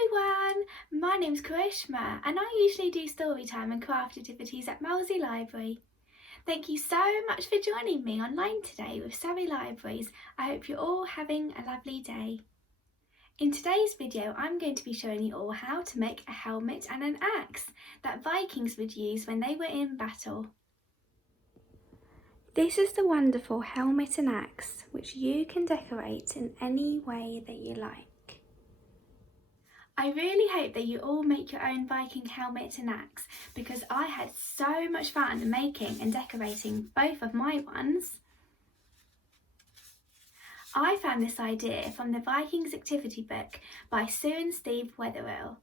everyone, my name's Karishma and I usually do story time and craft activities at Surrey Library. Thank you so much for joining me online today with Surrey Libraries. I hope you're all having a lovely day. In today's video I'm going to be showing you all how to make a helmet and an axe that Vikings would use when they were in battle. This is the wonderful helmet and axe which you can decorate in any way that you like. I really hope that you all make your own Viking helmet and axe because I had so much fun making and decorating both of my ones. I found this idea from the Vikings Activity Book by Sue and Steve Weatherill,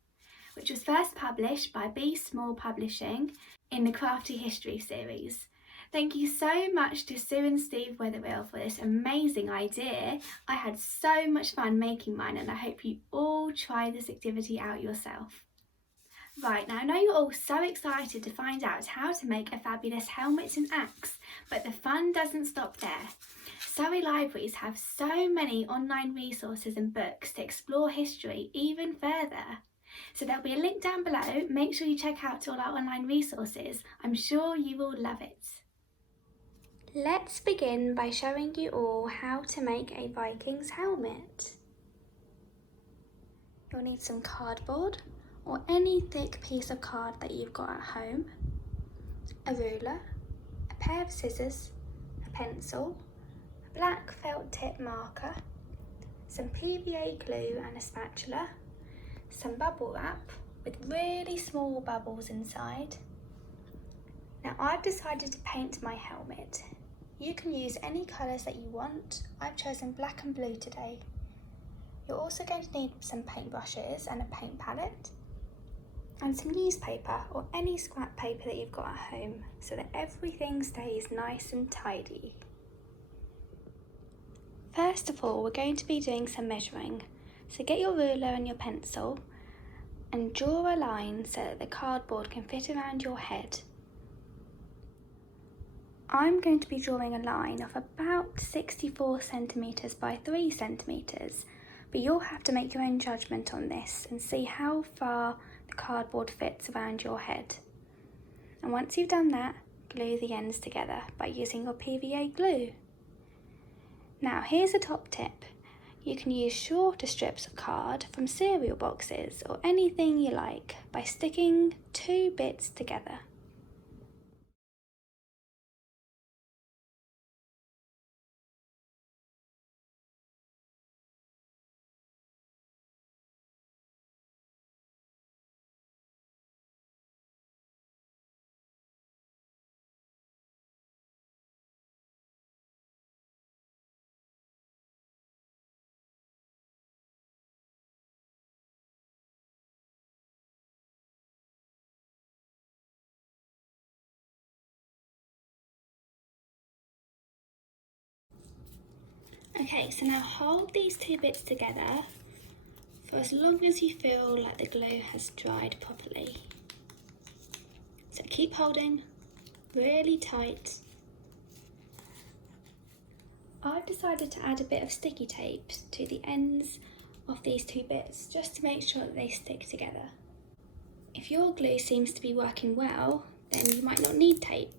which was first published by B Small Publishing in the Crafty History series. Thank you so much to Sue and Steve Weatherill for this amazing idea. I had so much fun making mine and I hope you all try this activity out yourself. Right, now I know you're all so excited to find out how to make a fabulous helmet and axe, but the fun doesn't stop there. Surrey Libraries have so many online resources and books to explore history even further. So there'll be a link down below. Make sure you check out all our online resources. I'm sure you will love it. Let's begin by showing you all how to make a Viking's helmet. You'll need some cardboard or any thick piece of card that you've got at home, a ruler, a pair of scissors, a pencil, a black felt tip marker, some PVA glue and a spatula, some bubble wrap with really small bubbles inside. Now I've decided to paint my helmet. You can use any colours that you want. I've chosen black and blue today. You're also going to need some paintbrushes and a paint palette and some newspaper or any scrap paper that you've got at home so that everything stays nice and tidy. First of all, we're going to be doing some measuring. So get your ruler and your pencil and draw a line so that the cardboard can fit around your head. I'm going to be drawing a line of about 64 centimetres by 3 centimetres, but you'll have to make your own judgment on this and see how far the cardboard fits around your head. And once you've done that, glue the ends together by using your PVA glue. Now here's a top tip. You can use shorter strips of card from cereal boxes or anything you like by sticking 2 bits together. Okay, so now hold these 2 bits together for as long as you feel like the glue has dried properly. So keep holding really tight. I've decided to add a bit of sticky tape to the ends of these 2 bits just to make sure that they stick together. If your glue seems to be working well, then you might not need tape.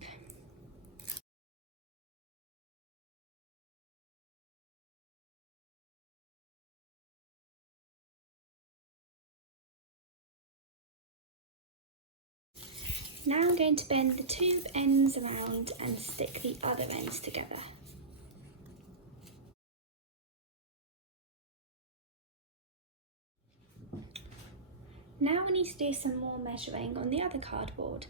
Now I'm going to bend the 2 ends around and stick the other ends together. Now we need to do some more measuring on the other cardboard.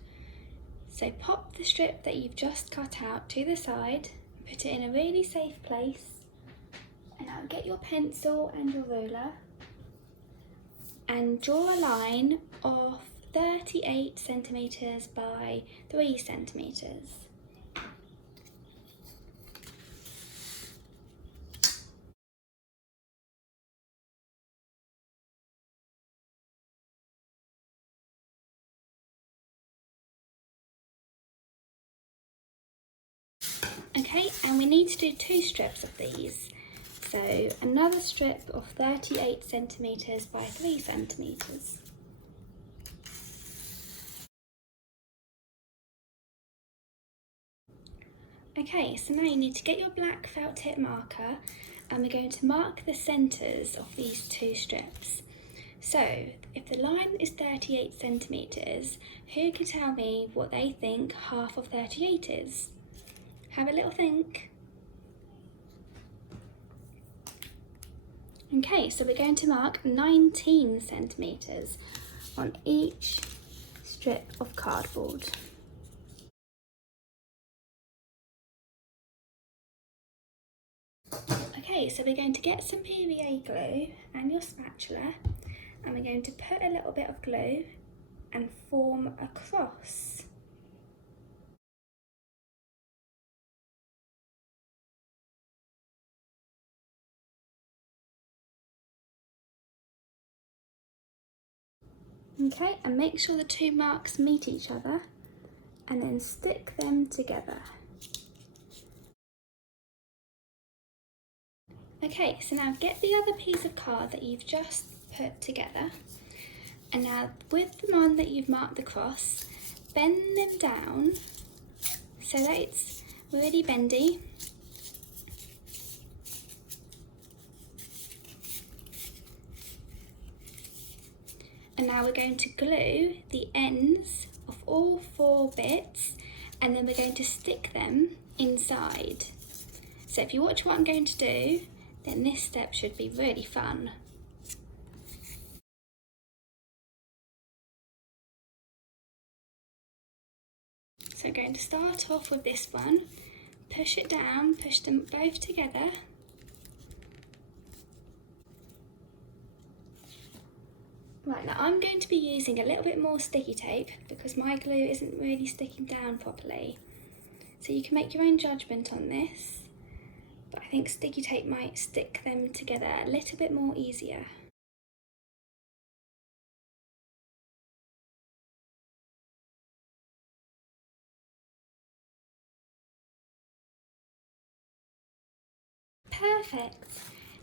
So pop the strip that you've just cut out to the side, put it in a really safe place, and now get your pencil and your ruler and draw a line of 38 centimetres by 3 centimetres. Okay, and we need to do 2 strips of these. So another strip of 38 centimetres by 3 centimetres. Okay, so now you need to get your black felt tip marker and we're going to mark the centres of these two strips. So if the line is 38 centimetres, who can tell me what they think half of 38 is? Have a little think. Okay, so we're going to mark 19 centimetres on each strip of cardboard. Okay, so we're going to get some PVA glue and your spatula, and we're going to put a little bit of glue and form a cross. Okay, and make sure the two marks meet each other and then stick them together. Okay, so now get the other piece of card that you've just put together, and now with the one that you've marked the cross, bend them down so that it's really bendy. And now we're going to glue the ends of all 4 bits and then we're going to stick them inside. So if you watch what I'm going to do, then this step should be really fun. So I'm going to start off with this one, push it down, push them both together. Right, now I'm going to be using a little bit more sticky tape because my glue isn't really sticking down properly. So you can make your own judgment on this, but I think sticky tape might stick them together a little bit more easier. Perfect.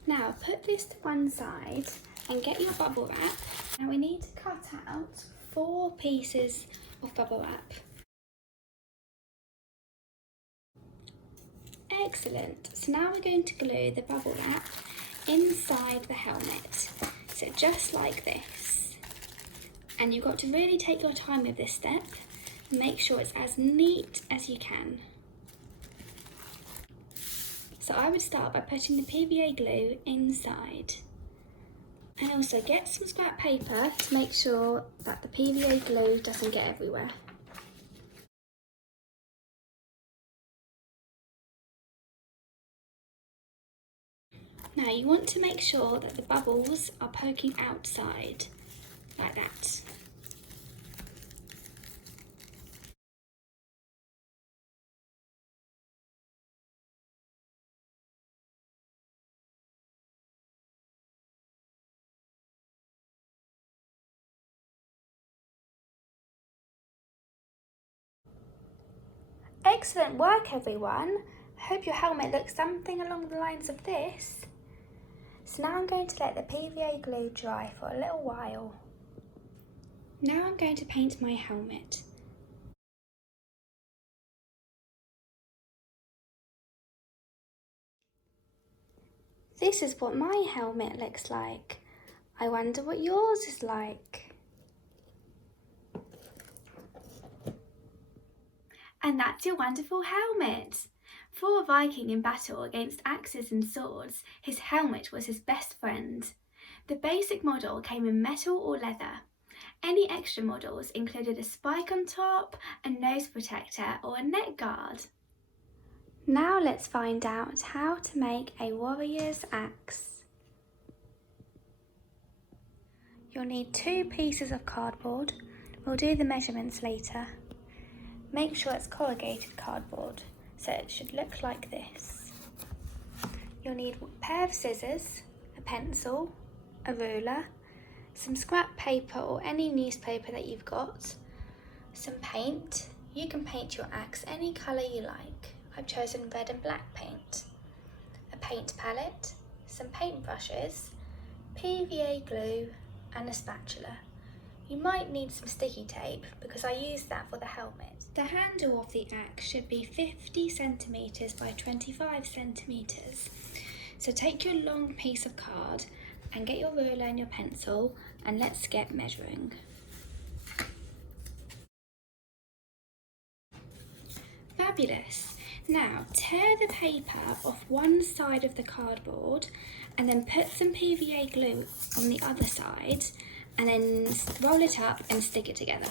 Now put this to one side and get your bubble wrap. Now we need to cut out 4 pieces of bubble wrap. Excellent. So now we're going to glue the bubble wrap inside the helmet. So just like this. And you've got to really take your time with this step and make sure it's as neat as you can. So I would start by putting the PVA glue inside. And also get some scrap paper to make sure that the PVA glue doesn't get everywhere. Now you want to make sure that the bubbles are poking outside, like that. Excellent work everyone! Hope your helmet looks something along the lines of this. So now I'm going to let the PVA glue dry for a little while. Now I'm going to paint my helmet. This is what my helmet looks like. I wonder what yours is like. And that's your wonderful helmet! For a Viking in battle against axes and swords, his helmet was his best friend. The basic model came in metal or leather. Any extra models included a spike on top, a nose protector or a neck guard. Now let's find out how to make a warrior's axe. You'll need 2 pieces of cardboard. We'll do the measurements later. Make sure it's corrugated cardboard, so it should look like this. You'll need a pair of scissors, a pencil, a ruler, some scrap paper or any newspaper that you've got, some paint. You can paint your axe any colour you like. I've chosen red and black paint. A paint palette, some paintbrushes, PVA glue and a spatula. You might need some sticky tape because I used that for the helmet. The handle of the axe should be 50 centimetres by 25 centimetres. So take your long piece of card and get your ruler and your pencil and let's get measuring. Fabulous! Now tear the paper off one side of the cardboard and then put some PVA glue on the other side and then roll it up and stick it together.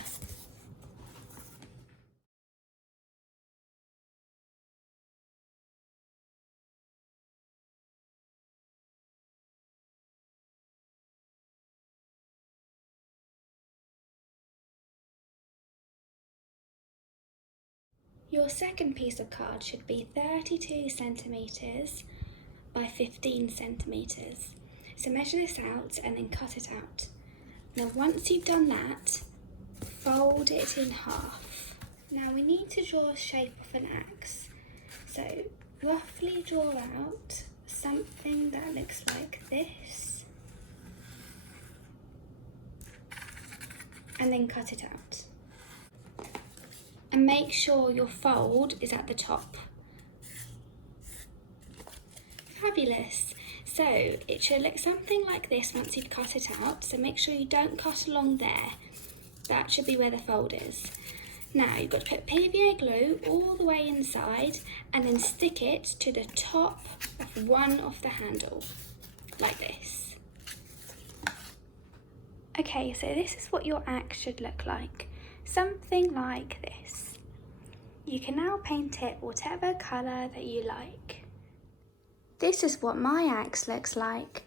Your second piece of card should be 32 centimetres by 15 centimetres. So measure this out and then cut it out. Now once you've done that, fold it in half. Now we need to draw a shape of an axe. So roughly draw out something that looks like this and then cut it out. And make sure your fold is at the top. Fabulous! So it should look something like this once you've cut it out, so make sure you don't cut along there. That should be where the fold is. Now you've got to put PVA glue all the way inside and then stick it to the top of one of the handle, like this. Okay, so this is what your axe should look like. Something like this. You can now paint it whatever colour that you like. This is what my axe looks like.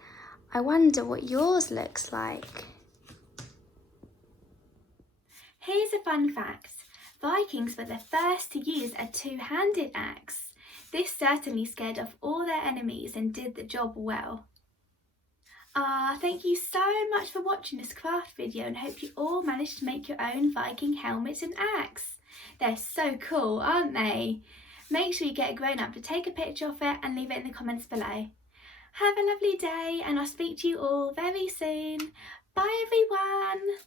I wonder what yours looks like. Here's a fun fact. Vikings were the first to use a two-handed axe. This certainly scared off all their enemies and did the job well. Thank you so much for watching this craft video and hope you all managed to make your own Viking helmet and axe. They're so cool, aren't they? Make sure you get a grown-up to take a picture of it and leave it in the comments below. Have a lovely day and I'll speak to you all very soon. Bye everyone!